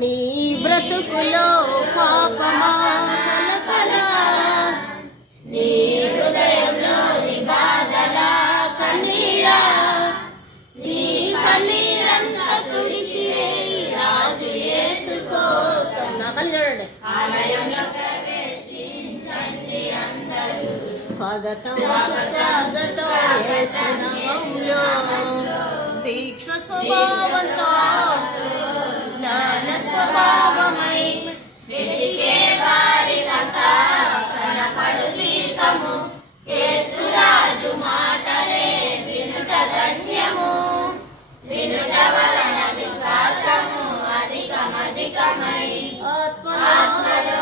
నీ బ్రతుకులో పాపమా కలకల, నీ హృదయంలో బాధల కన్నీరా, నీ కన్నీరంతా తుడిసివేయి రాజు యేసు కోసం. నా కళ్ళు చూడండి. ఆలయంలో ప్రవేశించండి అందరూ, స్వాగతం సుస్వాగతం యేసు నామములో. తీక్ష్ణ స్వభావంతో జ్ఞాన స్వభావమై వెతికే వారికంతా కనపడు దీపము, యేసురాజు మాటలే వినుట ధన్యము. వినుట వలన విశ్వాసము అధికమధికమై ఆత్మలో